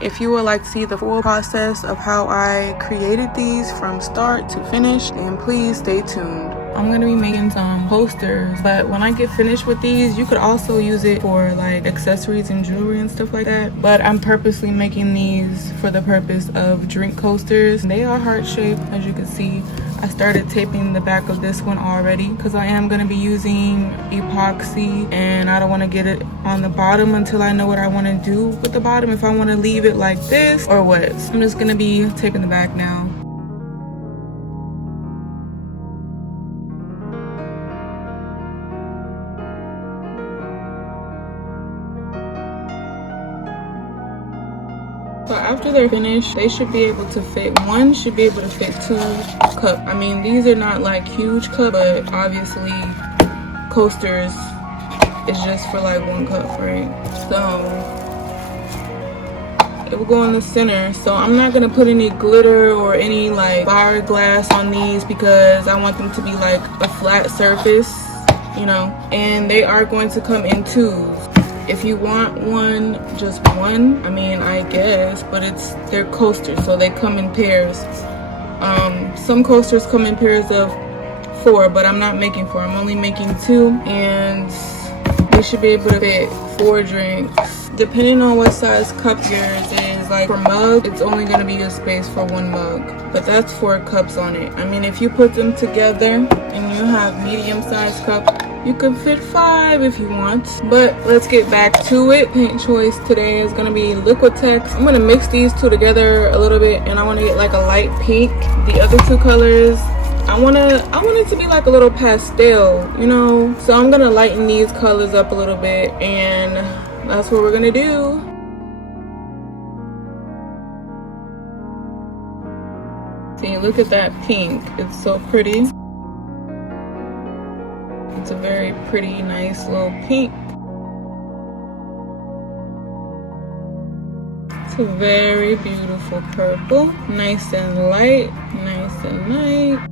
If you would like to see the full process of how I created these from start to finish, then please stay tuned. I'm going to be making some posters, but when I get finished with these, you could also use it for like accessories and jewelry and stuff like that. But I'm purposely making these for the purpose of drink coasters. They are heart-shaped, as you can see. I started taping the back of this one already because I am going to be using epoxy, and I don't want to get it on the bottom until I know what I want to do with the bottom, if I want to leave it like this or what. So I'm just going to be taping the back now. So after they're finished, they should be able to fit, one should be able to fit 2 cups. I mean, these are not like huge cups, but obviously coasters is just for like 1 cup, right? So it will go in the center. So I'm not gonna put any glitter or any like fire glass on these because I want them to be like a flat surface, you know, and they are going to come in 2s. If you want one, just one, I mean, I guess, but they're coasters, so they come in pairs. Some coasters come in pairs of 4, but I'm not making 4, I'm only making 2, and they should be able to fit 4 drinks. Depending on what size cup yours is, like for mug, it's only gonna be a space for 1 mug, but that's 4 cups on it. I mean, if you put them together and you have medium-sized cups, you can fit 5 if you want. But let's get back to it. Paint choice today is gonna be Liquitex. I'm gonna mix these 2 together a little bit, and I want to get like a light pink. The other 2 colors, I want it to be like a little pastel, you know. So I'm gonna lighten these colors up a little bit, and that's what we're gonna do. See, look at that pink. It's so pretty. It's a very pretty, nice little pink. It's a very beautiful purple. Nice and light, nice and light.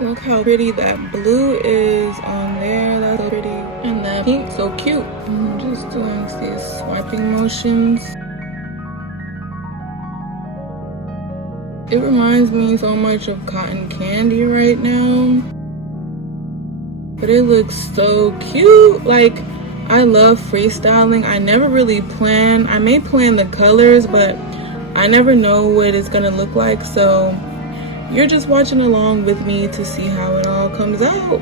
Look how pretty that blue is on there. That's so pretty. And that pink, so cute. I'm just doing these swiping motions. It reminds me so much of cotton candy right now, but it looks so cute. Like, I love freestyling. I never really plan. I may plan the colors, but I never know what it's gonna look like, so you're just watching along with me to see how it all comes out.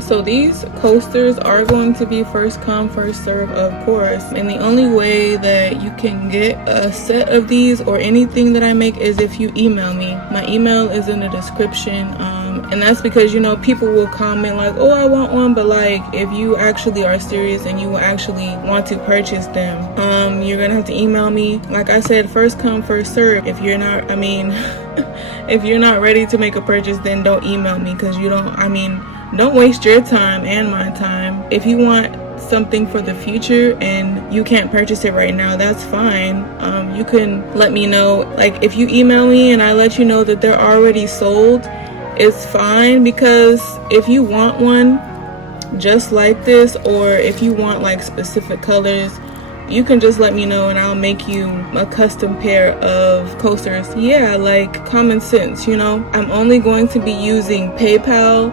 So these coasters are going to be first come, first serve, of course. And the only way that you can get a set of these or anything that I make is if you email me. My email is in the description. And that's because, you know, people will comment like, oh, I want one, but like, if you actually are serious and you will actually want to purchase them, you're gonna have to email me. Like I said, first come, first serve. If you're not, I mean, if you're not ready to make a purchase, then don't email me, because you don't, I mean, don't waste your time and my time. If you want something for the future and you can't purchase it right now, that's fine. You can let me know. Like, if you email me and I let you know that they're already sold, it's fine, because if you want one just like this, or if you want like specific colors, you can just let me know and I'll make you a custom pair of coasters. Yeah, like, common sense, you know. I'm only going to be using PayPal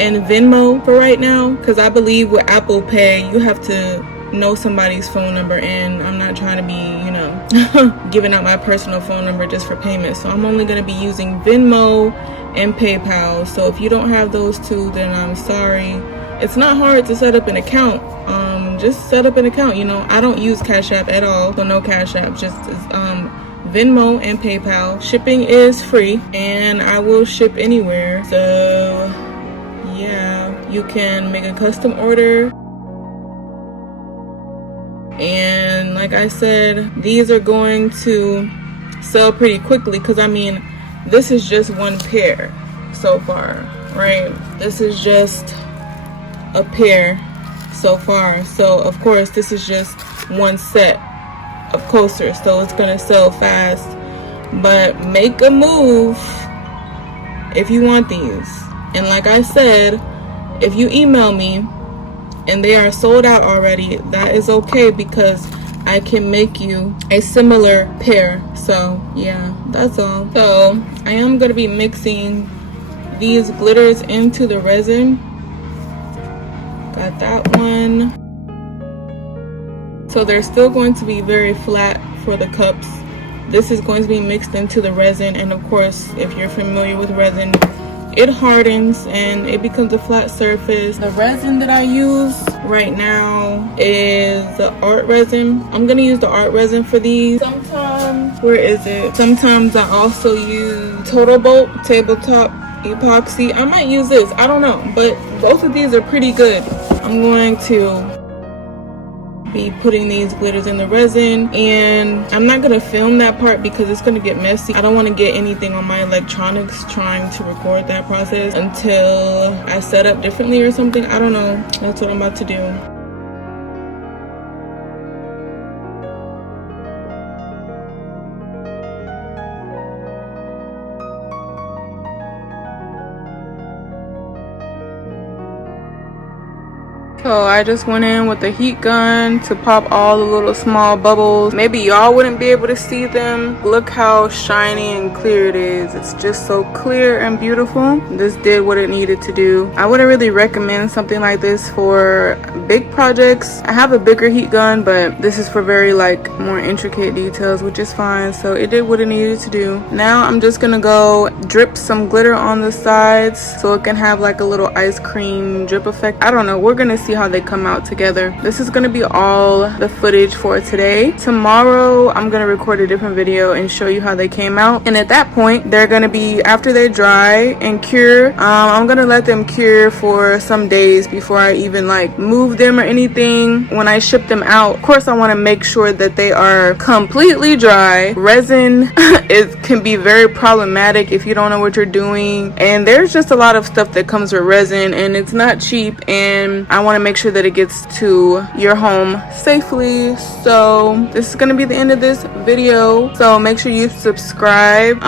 and Venmo for right now, because I believe with Apple Pay you have to know somebody's phone number, and I'm not trying to be, you know, giving out my personal phone number just for payment. So I'm only going to be using Venmo and PayPal. So if you don't have those 2, then I'm sorry. It's not hard to set up an account. Just set up an account, you know. I don't use Cash App at all, so no Cash App, just Venmo and PayPal. Shipping is free, and I will ship anywhere. So yeah, you can make a custom order. And like I said, these are going to sell pretty quickly, because I mean, this is just 1 pair so far, right? This is just a pair so far. So of course this is just 1 set of coasters, so it's gonna sell fast. but make a move if you want these. And like I said, if you email me and they are sold out already, that is okay, because I can make you a similar pair. So yeah, that's all. So I am going to be mixing these glitters into the resin. Got that one. So they're still going to be very flat for the cups. This is going to be mixed into the resin, and of course, if you're familiar with resin, it hardens and it becomes a flat surface. The resin that I use right now is the art resin. I'm gonna use the art resin for these. Sometimes, where is it? Sometimes I also use Total Bolt tabletop epoxy. I might use this, I don't know, but both of these are pretty good. I'm going to be putting these glitters in the resin, and I'm not gonna film that part because it's gonna get messy. I don't want to get anything on my electronics trying to record that process until I set up differently or something. I don't know. That's what I'm about to do. So I just went in with the heat gun to pop all the little small bubbles. Maybe y'all wouldn't be able to see them. Look how shiny and clear it is. It's just so clear and beautiful. This did what it needed to do. I wouldn't really recommend something like this for big projects. I have a bigger heat gun, but this is for very like more intricate details, which is fine. So it did what it needed to do. Now I'm just gonna go drip some glitter on the sides so it can have like a little ice cream drip effect. I don't know. We're gonna see how they come out together. This is gonna be all the footage for today. Tomorrow I'm gonna record a different video and show you how they came out, and at that point they're gonna be, after they dry and cure, I'm gonna let them cure for some days before I even like move them or anything. When I ship them out, of course I want to make sure that they are completely dry. Resin it can be very problematic if you don't know what you're doing, and there's just a lot of stuff that comes with resin, and it's not cheap, and I want to make sure that it gets to your home safely. So this is going to be the end of this video, so make sure you subscribe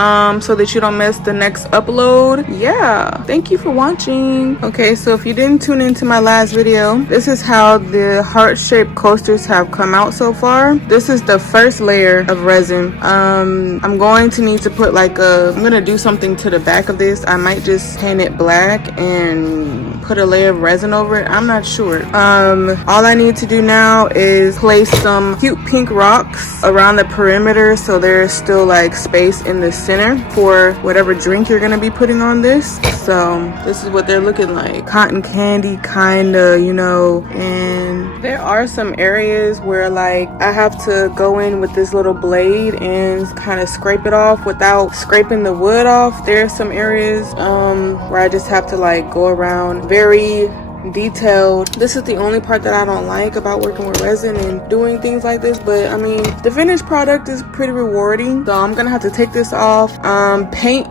so that you don't miss the next upload. Yeah, thank you for watching. Okay, so if you didn't tune into my last video, this is how the heart-shaped coasters have come out so far. This is the first layer of resin. I'm going to need to put like I'm gonna do something to the back of this. I might just paint it black and put a layer of resin over it. I'm not sure. All I need to do now is place some cute pink rocks around the perimeter so there's still like space in the center for whatever drink you're gonna be putting on this. So this is what they're looking like. Cotton candy kinda, you know. And there are some areas where like I have to go in with this little blade and kind of scrape it off without scraping the wood off. There are some areas where I just have to like go around very detailed. This is the only part that I don't like about working with resin and doing things like this, but I mean the finished product is pretty rewarding. So I'm gonna have to take this off, paint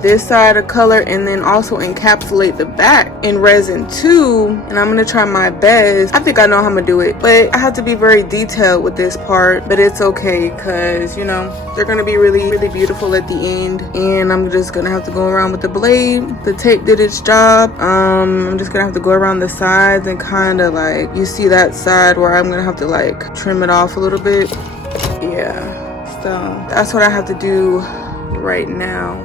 this side a color, and then also encapsulate the back in resin too. And I'm gonna try my best. I think I know how I'm gonna do it, but I have to be very detailed with this part, but it's okay because you know they're gonna be really beautiful at the end. And I'm just gonna have to go around with the blade. The tape did its job. I'm just gonna have to go around the sides and kind of like, you see that side where I'm gonna have to like trim it off a little bit. Yeah, so that's what I have to do right now.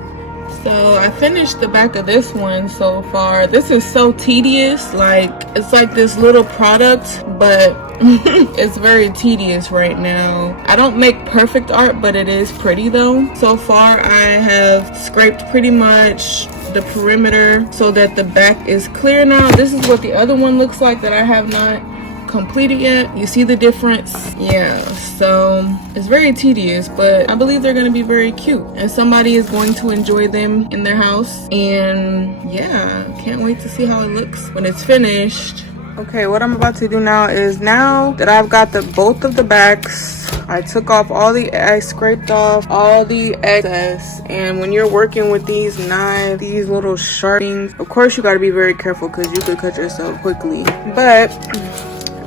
So I finished the back of this one so far. This is so tedious. Like, it's like this little product, but it's very tedious right now. I don't make perfect art, but it is pretty though. So far I have scraped pretty much the perimeter so that the back is clear now. This is what the other one looks like that I have not completed yet. You see the difference? Yeah, so it's very tedious, but I believe they're gonna be very cute and somebody is going to enjoy them in their house. And yeah, can't wait to see how it looks when it's finished. Okay, what I'm about to do now is, now that I've got both of the backs, I took off I scraped off all the excess. And when you're working with these knives, these little sharp things, of course you got to be very careful because you could cut yourself quickly. But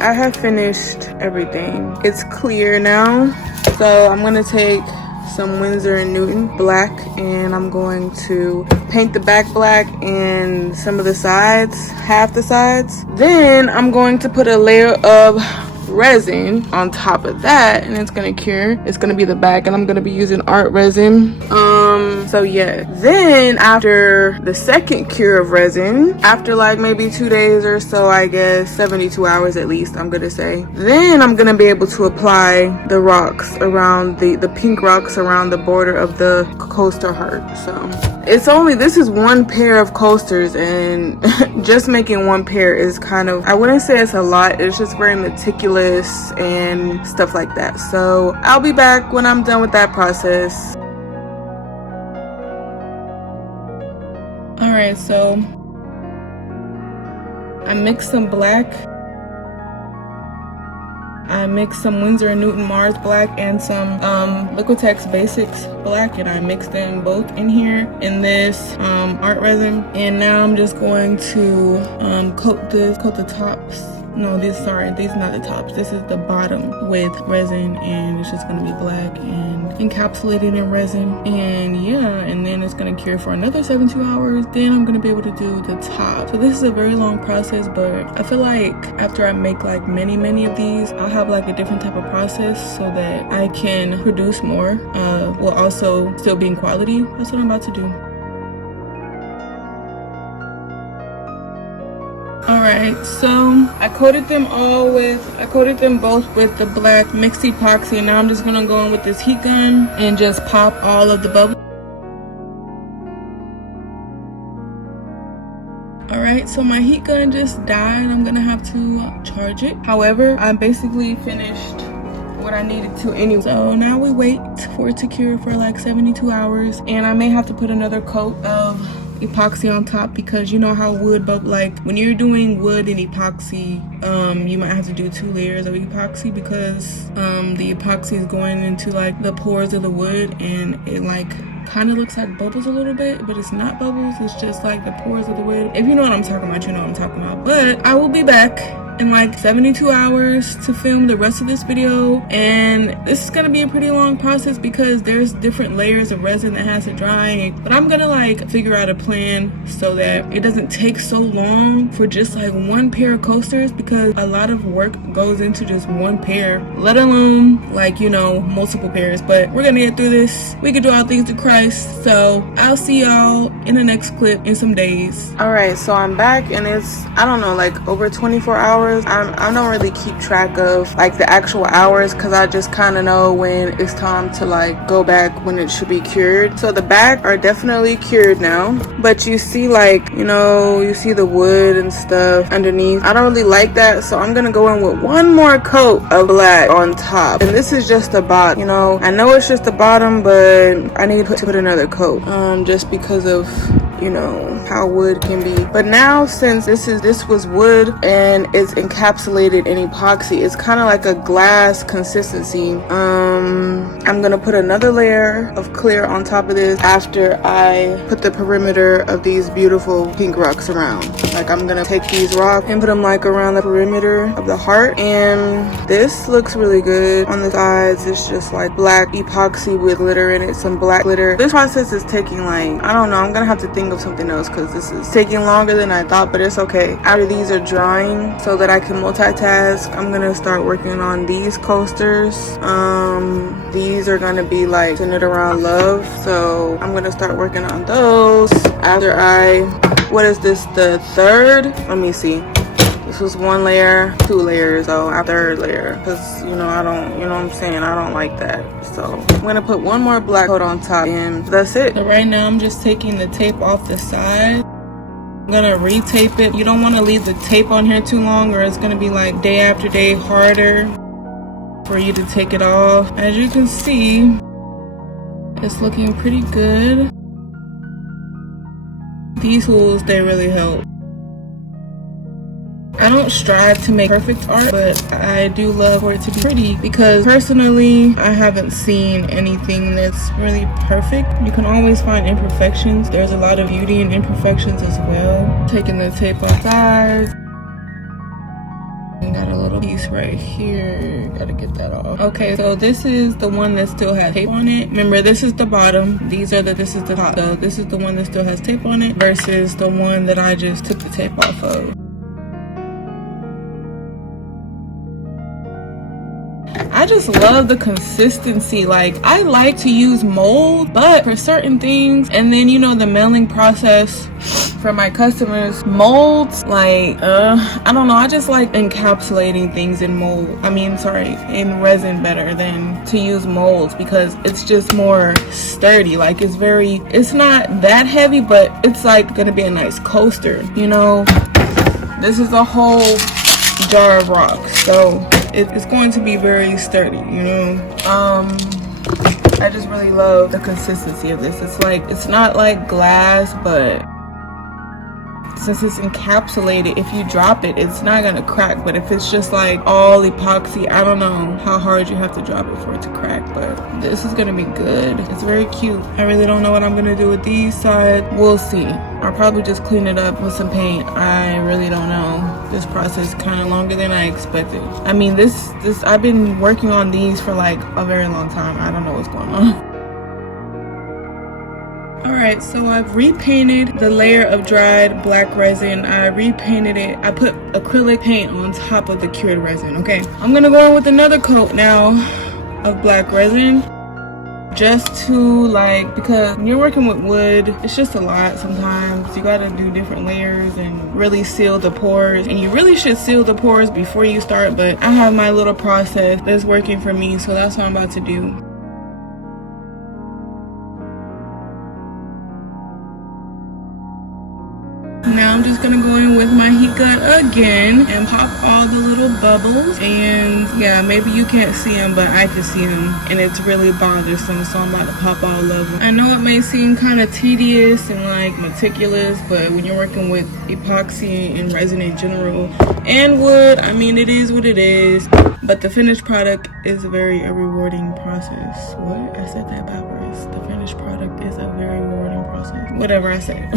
I have finished everything. It's clear now, so I'm gonna take some Winsor & Newton black, and I'm going to paint the back black and some of the sides, half the sides. Then I'm going to put a layer of resin on top of that, and it's gonna cure. It's gonna be the back, and I'm gonna be using art resin. So yeah, then after the second cure of resin, after like maybe 2 days or so, I guess 72 hours at least, I'm gonna say, then I'm gonna be able to apply the rocks around the pink rocks around the border of the coaster heart. So it's only, this is one pair of coasters, and just making one pair is kind of, I wouldn't say it's a lot, it's just very meticulous and stuff like that. So I'll be back when I'm done with that process. Alright, so I mixed some black, I mixed some Winsor & Newton Mars black and some Liquitex Basics black, and I mixed them both in here in this art resin. And now I'm just going to coat the tops. No, these are not the tops. This is the bottom with resin, and it's just gonna be black and encapsulated in resin. And yeah, and then it's gonna cure for another 72 hours. Then I'm gonna be able to do the top. So this is a very long process, but I feel like after I make like many of these, I'll have like a different type of process so that I can produce more while also still being quality. That's what I'm about to do. Alright, so I coated them both with the black mixed epoxy, and now I'm just gonna go in with this heat gun and just pop all of the bubbles. Alright, so my heat gun just died. I'm gonna have to charge it. However, I basically finished what I needed to anyway. So now we wait for it to cure for like 72 hours, and I may have to put another coat of epoxy on top, because you know how wood, but like when you're doing wood and epoxy, you might have to do 2 layers of epoxy, because the epoxy is going into like the pores of the wood, and it like kind of looks like bubbles a little bit, but it's not bubbles, it's just like the pores of the wood. If you know what I'm talking about, you know what I'm talking about. But I will be back in like 72 hours to film the rest of this video, and this is gonna be a pretty long process because there's different layers of resin that has to dry. But I'm gonna like figure out a plan so that it doesn't take so long for just like one pair of coasters, because a lot of work goes into just one pair, let alone like, you know, multiple pairs. But we're gonna get through this. We can do all things to Christ. So I'll see y'all in the next clip in some days. All right, so I'm back, and it's, I don't know, like over 24 hours. I don't really keep track of like the actual hours, because I just kind of know when it's time to like go back when it should be cured. So the back are definitely cured now, but you see like, you know, you see the wood and stuff underneath. I don't really like that, so I'm gonna go in with one more coat of black on top, and this is just the bottom. You know, I know it's just the bottom, but I need to put another coat just because of, you know, how wood can be. But now, since this was wood and it's encapsulated in epoxy, it's kind of like a glass consistency. I'm gonna put another layer of clear on top of this after I put the perimeter of these beautiful pink rocks around. Like, I'm gonna take these rocks and put them like around the perimeter of the heart, and this looks really good. On the sides, it's just like black epoxy with glitter in it, some black glitter. This process is taking like, I don't know, I'm gonna have to think of something else because this is taking longer than I thought, but it's okay. After these are drying so that I can multitask, I'm gonna start working on these coasters. These are gonna be like centered around love, so I'm gonna start working on those after what is this, the third? Let me see. This was 1 layer, 2 layers, so a third layer, because you know, I don't, you know what I'm saying, I don't like that. So I'm gonna put one more black coat on top, and that's it. So right now I'm just taking the tape off the side. I'm gonna retape it. You don't want to leave the tape on here too long, or it's gonna be like day after day harder for you to take it off. As you can see, it's looking pretty good. These tools, they really help. I don't strive to make perfect art, but I do love for it to be pretty, because personally, I haven't seen anything that's really perfect. You can always find imperfections. There's a lot of beauty in imperfections as well. Taking the tape off sides. And got a little piece piece right here. Gotta get that off. Okay, so this is the one that still has tape on it. Remember, this is the bottom. This is the top. So this is the one that still has tape on it versus the one that I just took the tape off of. I just love the consistency. Like, I like to use mold, but for certain things, and then you know the mailing process for my customers, molds, like I don't know, I just like encapsulating things in mold. In resin better than to use molds, because it's just more sturdy. Like, it's not that heavy, but it's like gonna be a nice coaster, you know. This is a whole jar of rocks, so it's going to be very sturdy, you know. I just really love the consistency of this. It's not like glass, but since it's encapsulated, if you drop it, it's not gonna crack. But if it's just like all epoxy, I don't know how hard you have to drop it for it to crack, but this is gonna be good. It's very cute. I really don't know what I'm gonna do with these sides. We'll see. I'll probably just clean it up with some paint. I really don't know. This process is kind of longer than I expected. I mean, this I've been working on these for like a very long time. I don't know what's going on. Alright, so I've repainted the layer of dried black resin. I repainted it. I put acrylic paint on top of the cured resin, okay? I'm gonna go in with another coat now of black resin, just to because when you're working with wood, it's just a lot sometimes. You gotta do different layers and really seal the pores, and you really should seal the pores before you start, but I have my little process that's working for me, so that's what I'm about to do. Now I'm just gonna go in with my heat gun again and pop all the little bubbles. And yeah, maybe you can't see them, but I can see them, and it's really bothersome, so I'm about to pop all of them. I know it may seem kind of tedious and like meticulous, but when you're working with epoxy and resin in general and wood, I mean, it is what it is. But the finished product is a very rewarding process. What? I said that backwards. The finished product is a very rewarding process. Whatever I said.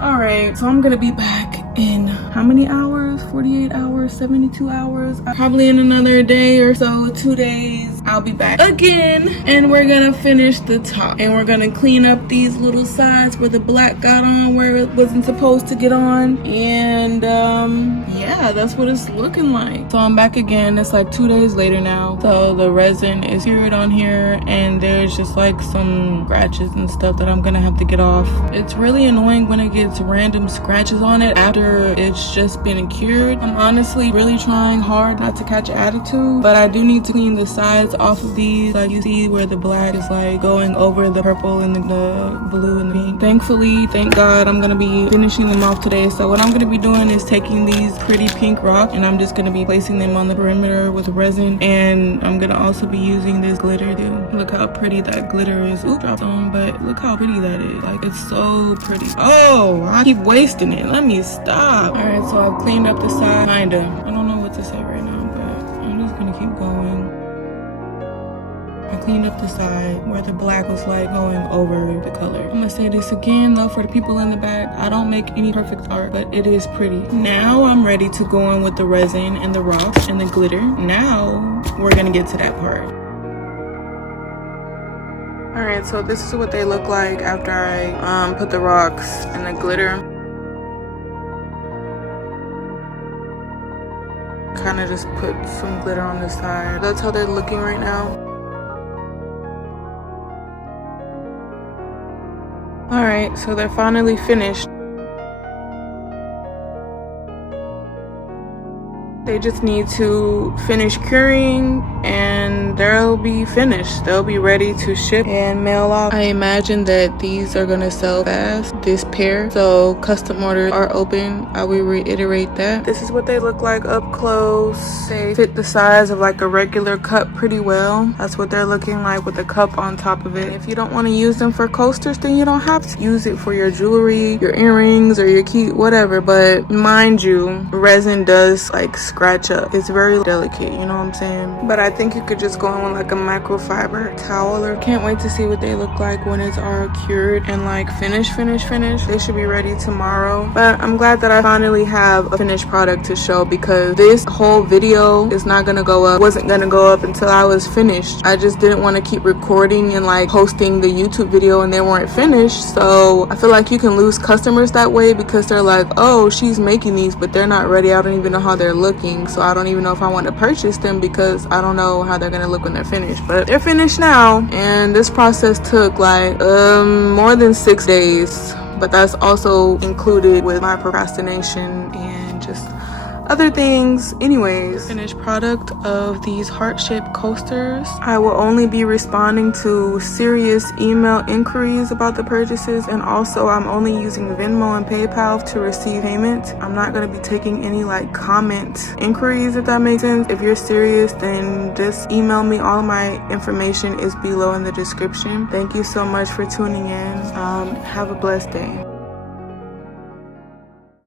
Alright, so I'm gonna be back in how many hours? 48 hours, 72 hours? Probably in another day or so, 2 days. I'll be back again, and we're gonna finish the top. And we're gonna clean up these little sides where the black got on, where it wasn't supposed to get on. And yeah, that's what it's looking like. So I'm back again. It's like 2 days later now. So the resin is cured on here, and there's just like some scratches and stuff that I'm gonna have to get off. It's really annoying when it gets random scratches on it after it's just been cured. I'm honestly really trying hard not to catch an attitude, but I do need to clean the sides off of these. Like, you see where the black is like going over the purple and the blue and the pink. Thankfully, thank God, I'm gonna be finishing them off today. So what I'm gonna be doing is taking these pretty pink rocks, and I'm just gonna be placing them on the perimeter with resin, and I'm gonna also be using this glitter too. Look how pretty that glitter is. Ooh, dropped on, but look how pretty that is. Like, it's so pretty. Oh, I keep wasting it. Let me stop. All right, so I've cleaned up the side, kinda. I don't know what to say right now, but I'm just gonna keep going. I cleaned up the side where the black was like going over the color. I'm gonna say this again though for the people in the back. I don't make any perfect art, but it is pretty. Now I'm ready to go in with the resin and the rocks and the glitter. Now we're gonna get to that part. Alright, so this is what they look like after I put the rocks and the glitter. Kind of just put some glitter on the side. That's how they're looking right now. Alright, so they're finally finished. They just need to finish curing and they'll be finished. They'll be ready to ship and mail off. I imagine that these are gonna sell fast, this pair. So custom orders are open. I will reiterate that. This is what they look like up close. They fit the size of like a regular cup pretty well. That's what they're looking like with the cup on top of it. If you don't want to use them for coasters, then you don't have to use it for your jewelry, your earrings, or your key, whatever. But mind you, resin does like scratch up. It's very delicate, you know what I'm saying? But I think you could just go in with like a microfiber towel. Or can't wait to see what they look like when it's all cured and like finished. They should be ready tomorrow. But I'm glad that I finally have a finished product to show, because this whole video is not gonna go up, wasn't gonna go up until I was finished. I just didn't want to keep recording and like posting the YouTube video and they weren't finished. So I feel like you can lose customers that way, because they're like, oh, she's making these but they're not ready. I don't even know how they're looking, so I don't even know if I want to purchase them because I don't know how they're gonna look when they're finished. But they're finished now, and this process took like more than 6 days, but that's also included with my procrastination and just other things. Anyways, finished product of these heart-shaped coasters. I will only be responding to serious email inquiries about the purchases, and also I'm only using Venmo and PayPal to receive payment. I'm not going to be taking any like comment inquiries, if that makes sense. If you're serious, then just email me. All my information is below in the description. Thank you so much for tuning in. Have a blessed day.